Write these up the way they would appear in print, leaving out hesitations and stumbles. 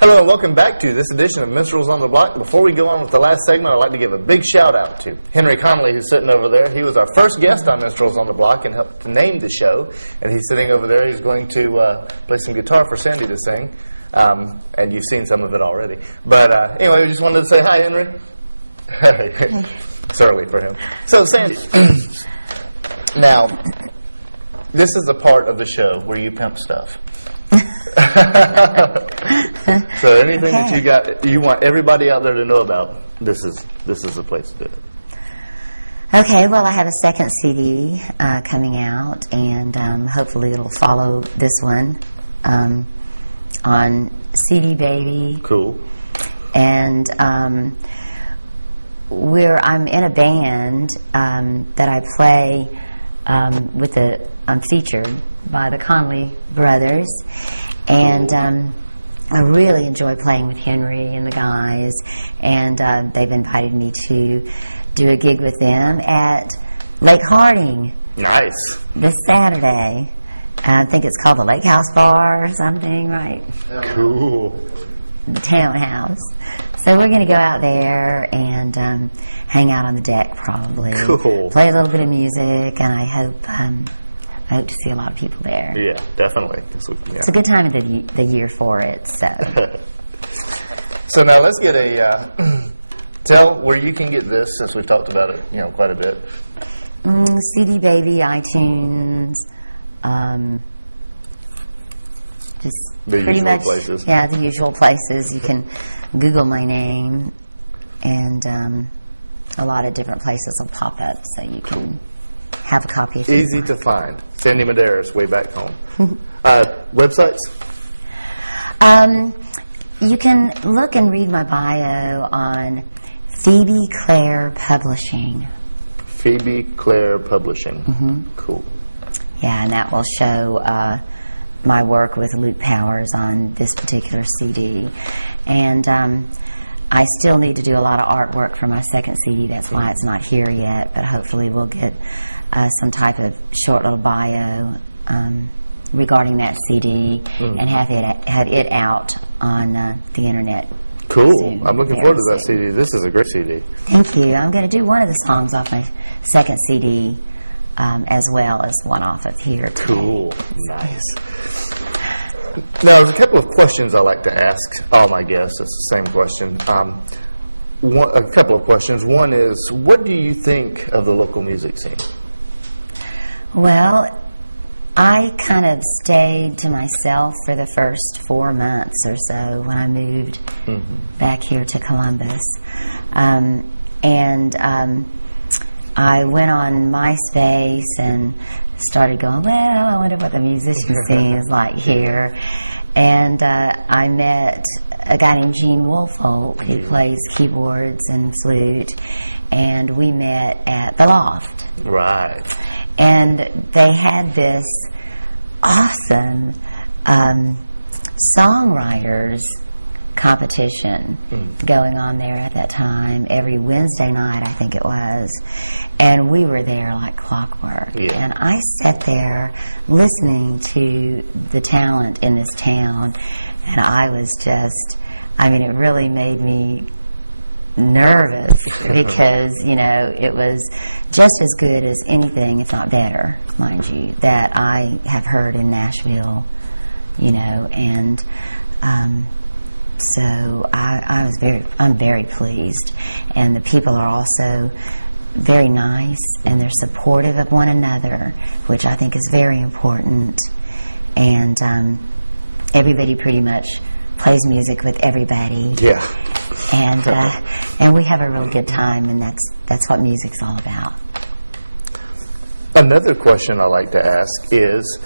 Hello and welcome back to this edition of Minstrels on the Block. Before we go on with the last segment, I'd like to give a big shout out to Henry Connolly, who's sitting over there. He was our first guest on Minstrels on the Block and helped to name the show. And he's sitting over there. He's going to play some guitar for Sandy to sing. And you've seen some of it already. But anyway, we just wanted to say hi, Henry. It's early for him. So, Sandy, now, this is the part of the show where you pimp stuff. So anything that you want everybody out there to know about, this is the place to do it. Okay, well, I have a second CD coming out, and hopefully it'll follow this one on CD Baby. Cool. And I'm in a band that I play I'm featured by the Connolly brothers, and I really enjoy playing with Henry and the guys, and they've invited me to do a gig with them at Lake Harding. Nice. This Saturday. I think it's called the Lake House Bar or something, right? Cool. The Townhouse. So we're going to go out there and hang out on the deck probably. Cool. Play a little bit of music, and I hope to see a lot of people there. Yeah, definitely. It's a good time of the year for it. So. So now let's get tell where you can get this, since we've talked about it, quite a bit. CD Baby, iTunes, just the pretty usual much places. Yeah, the usual places. You can Google my name, and a lot of different places will pop up, so you can have a copy. Easy to find. Sandy Madaris, way back home. Websites? You can look and read my bio on Phoebe Claire Publishing. Phoebe Claire Publishing. Mm-hmm. Cool. Yeah, and that will show my work with Luke Powers on this particular CD. And I still need to do a lot of artwork for my second CD. That's why it's not here yet, but hopefully we'll get some type of short little bio regarding that CD and have it out on the internet. Cool. Soon, I'm looking forward to that CD. This is a great CD. Thank you. I'm going to do one of the songs off my second CD as well as one off of here today. Cool. Nice. Now, there's a couple of questions I like to ask all my guests. It's the same question. A couple of questions. One is, what do you think of the local music scene? Well, I kind of stayed to myself for the first 4 months or so when I moved back here to Columbus. I went on MySpace and started going, well, I wonder what the musician scene is like here. And I met a guy named Gene Woolfolk who plays keyboards and flute, and we met at the Loft. Right. And they had this awesome songwriters competition going on there at that time every Wednesday night, I think it was, and we were there like clockwork. And I sat there listening to the talent in this town, and I was just, it really made me nervous because it was just as good as anything, if not better, mind you, that I have heard in Nashville, and so I'm very pleased, and the people are also very nice, and they're supportive of one another, which I think is very important. And everybody pretty much plays music with everybody. Yeah. And we have a real good time, and that's what music's all about. Another question I like to ask is,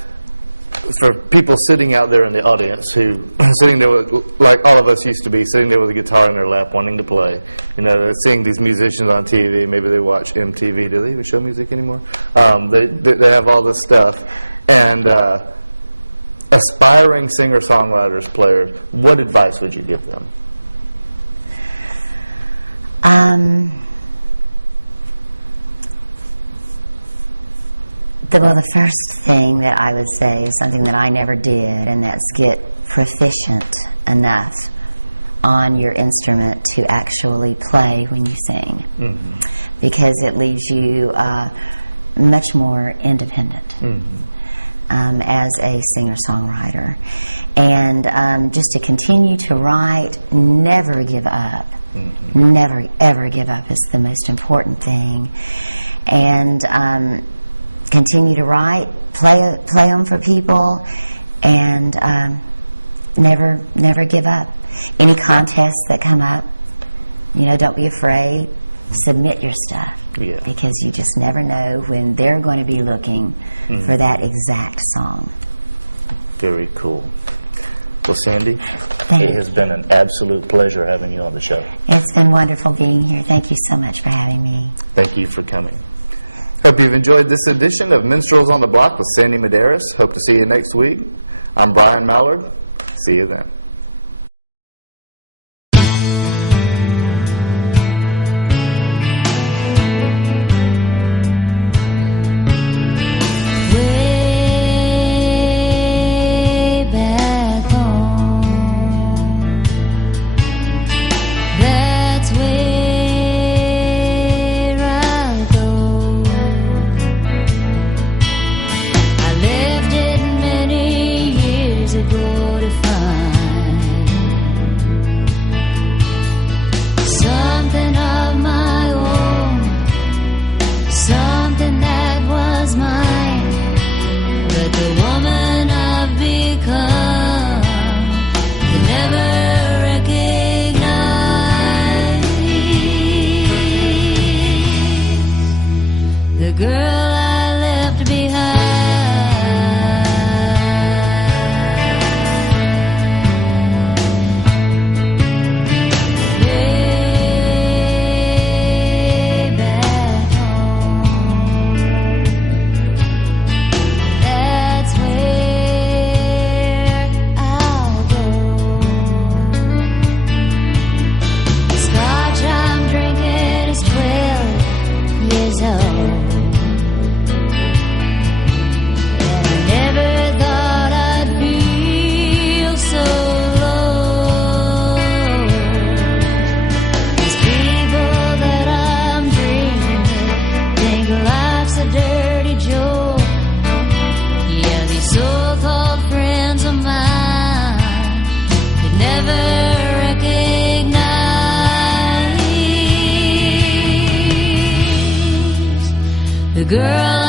for people sitting out there in the audience who sitting there with, like all of us used to be, sitting there with a guitar in their lap wanting to play, they're seeing these musicians on TV, maybe they watch MTV. Do they even show music anymore? They have all this stuff. And aspiring singer-songwriters, players, what advice would you give them? The first thing that I would say is something that I never did, and that's get proficient enough on your instrument to actually play when you sing, because it leaves you much more independent as a singer-songwriter. And just to continue to write, never give up. Never, ever give up is the most important thing. And continue to write, play them for people, and never give up. Any contests that come up, don't be afraid. Submit your stuff, because you just never know when they're going to be looking for that exact song. Very cool. Well, Sandy, Thank it has been an absolute pleasure having you on the show. It's been wonderful being here. Thank you so much for having me. Thank you for coming. Hope you've enjoyed this edition of Minstrels on the Block with Sandy Madaris. Hope to see you next week. I'm Brian Mallard. See you then. The girl